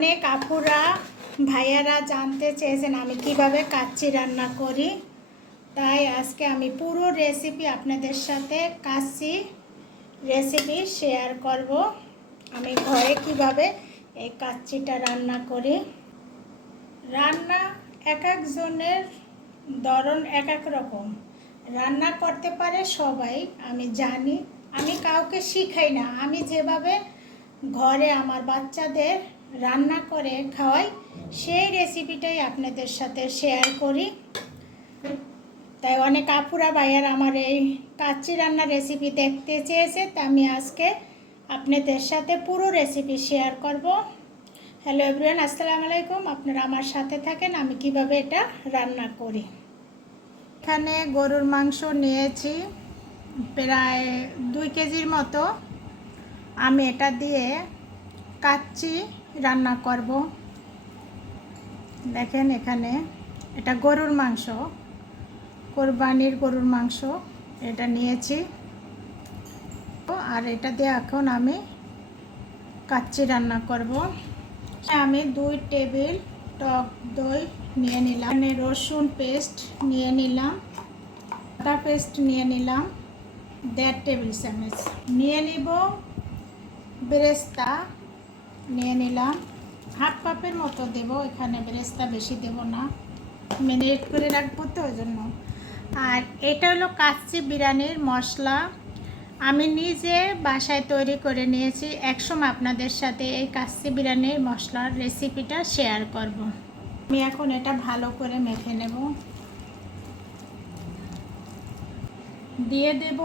অনেক আপুরা ভাইয়ারা জানতে চেয়েছেন আমি কিভাবে কাচ্চি রান্না করি, তাই আজকে আমি পুরো রেসিপি আপনাদের সাথে কাচ্চি রেসিপি শেয়ার করব। আমি ঘরে কিভাবে এই কাচ্চিটা রান্না করি। রান্না এক একজনের ধরন এক এক রকম, রান্না করতে পারে সবাই, আমি জানি। আমি কাউকে শিখাই না, আমি যেভাবে ঘরে আমার বাচ্চাদের রান্না করে খাওয়াই সেই রেসিপিটাই আপনাদের সাথে শেয়ার করি। তাই অনেক আপুরা ভাইয়ার আমার এই কাচ্চি রান্নার রেসিপি দেখতে চেয়েছে, তা আমি আজকে আপনাদের সাথে পুরো রেসিপি শেয়ার করব। হ্যালো এভরিওয়ান, আসসালামু আলাইকুম। আপনারা আমার সাথে থাকেন আমি কিভাবে এটা রান্না করি। এখানে গরুর মাংস নিয়েছি প্রায় 2 কেজির মতো। আমি এটা দিয়ে কাচ্চি রান্না করব। দেখেন এখানে এটা গরুর মাংস, কোরবানির গরুর মাংস এটা নিয়েছি, আর এটা দিয়ে এখন আমি কাচ্চি রান্না করব। আমি 2 টেবিল টক দই নিয়ে নিলাম, রসুন পেস্ট নিয়ে নিলাম, আদা পেস্ট নিয়ে নিলাম 1.5 টেবিল চামচ, নিয়ে নিব বেরেস্তা নিয়ে নিলাম হাফ কাপের মতো দেব। এখানে বেরেস্তা বেশি দেব না, ম্যারিনেট করে রাখবো তো ওই জন্য। আর এটা হলো কাচ্চি বিরিয়ানির মশলা, আমি নিজে বাসায় তৈরি করে নিয়েছি। একসময় আপনাদের সাথে এই কাচ্চি বিরিয়ানির মশলার রেসিপিটা শেয়ার করব। আমি এখন এটা ভালো করে মেখে নেব, দিয়ে দেব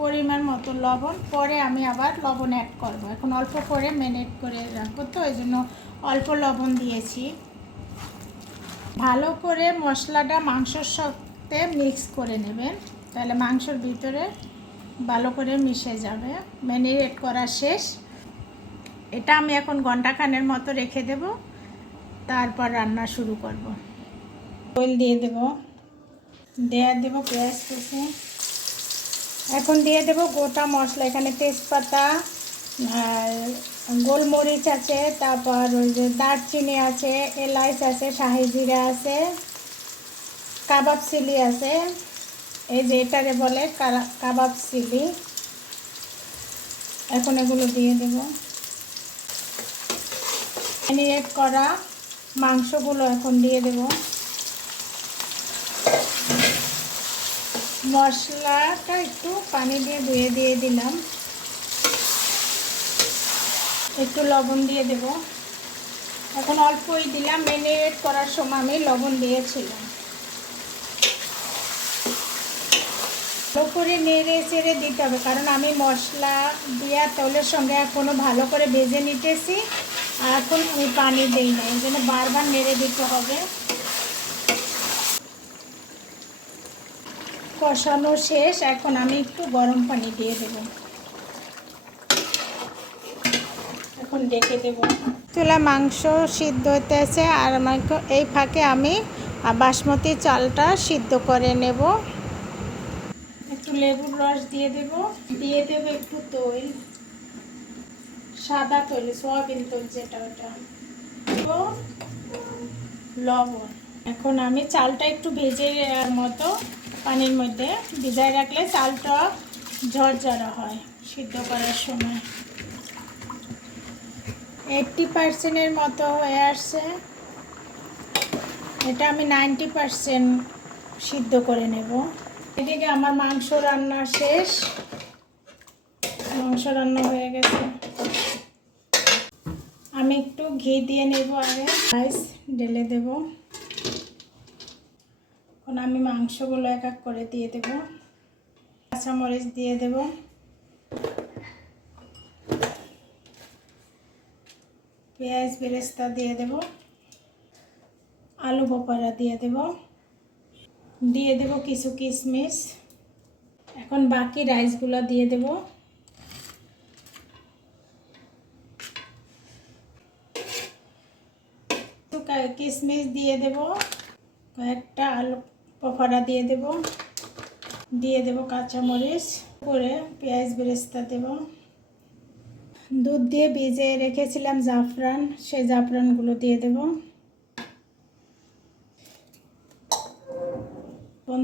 পরিমাণ মতো লবণ, পরে আমি আবার লবণ অ্যাড করব। এখন অল্প করে ম্যারিনেট করে রাখবো তো ওই জন্য অল্প লবণ দিয়েছি। ভালো করে মশলাটা মাংসর সাথে মিক্স করে নেবেন, তাহলে মাংসর ভিতরে ভালো করে মিশে যাবে। ম্যারিনেট করা শেষ, এটা আমি এখন ঘন্টাখানেক মতো রেখে দেব, তারপর রান্না শুরু করব। তেল দিয়ে দেব, দেব পেঁয়াজ কুচি, এখন দিয়ে দেব গোটা মশলা। এখানে তেজপাতা, গোলমরিচ আছে, তারপর ওই যে দারচিনি আছে, এলাচ আছে, শাহি জিরা আছে, কাবাব চিলি আছে, এই যে এটারে বলে কাবাব চিলি। এখন এগুলো দিয়ে দেব। ম্যারিনেট করা মাংসগুলো এখন দিয়ে দেব। মশলাটা একটু পানি দিয়ে ধুয়ে দিয়ে দিলাম, একটু লবণ দিয়ে দেব। এখন অল্পই দিলাম, ম্যারিনেট করার সময় আমি লবণ দিয়েছিলাম। ভালো করে নেড়ে চেড়ে দিতে হবে, কারণ আমি মশলা দেওয়া তেলের সঙ্গে এখনও ভালো করে ভেজে নিতেছি, আর এখন আমি পানি দিই না, এই জন্য বারবার নেড়ে দিতে হবে। কষানো শেষ, এখন আমি একটু গরম পানি দিয়ে দেব, এখন ডেকে দেব। চুলা মাংস সিদ্ধ হতেছে, আর আমাকে এই ফাঁকে আমি বাসমতি চালটা সিদ্ধ করে নেব। একটু লেবুর রস দিয়ে দেব, একটু তৈল, সাদা তৈল, সয়াবিন তৈল যেটা, ওটা লবণ। এখন আমি চালটা একটু ভেজে মতো পানির মধ্যে ভিজায় রাখলে চালটা ঝরঝরা হয় সিদ্ধ করার সময়। 80% মতো হয়ে আসছে, এটা আমি 90% সিদ্ধ করে নেব। এদিকে আমার মাংস রান্না শেষ, মাংস রান্না হয়ে গেছে। আমি একটু ঘি দিয়ে নেব, আগে রাইস ঢেলে দেব। এখন আমি মাংসগুলো এক এক করে দিয়ে দেব, কাঁচামরিচ দিয়ে দেব, পেঁয়াজ বেরেস্তা দিয়ে দেব, আলু বোপারা দিয়ে দেব কিছু কিশমিশ। এখন বাকি রাইসগুলো দিয়ে দেব। কিশমিশ দিয়ে দেব, কয়েকটা আলু বোপারা দিয়ে দেব কাঁচামরিচ, করে পেঁয়াজ বেরেস্তা দেব, দুধ দিয়ে ভিজিয়ে রেখেছিলাম জাফরান, সেই জাফরানগুলো দিয়ে দেব।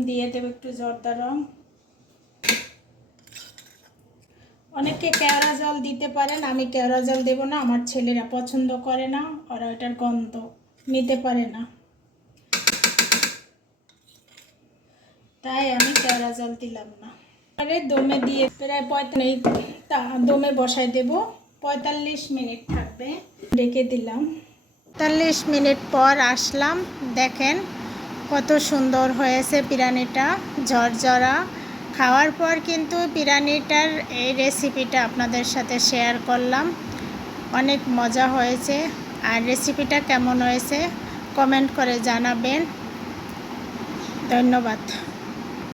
দিয়ে দেব একটু জর্দা রং। অনেকে কেওড়া জল দিতে পারেন, আমি কেওড়া জল দেব না, আমার ছেলেরা পছন্দ করে না, ওরা ওটার গন্ধ নিতে পারে না, তাই আমি কেওড়া জল দিলাম না। দমে দিয়ে প্রায় 45 দমে বসাই দেব, 45 মিনিট থাকবে। রেখে দিলাম। 45 মিনিট পর আসলাম, দেখেন কত সুন্দর হয়েছে বিরিয়ানিটা, ঝরঝরা। খাওয়ার পর কিন্তু বিরিয়ানিটার এই রেসিপিটা আপনাদের সাথে শেয়ার করলাম, অনেক মজা হয়েছে। আর রেসিপিটা কেমন হয়েছে কমেন্ট করে জানাবেন। ধন্যবাদ।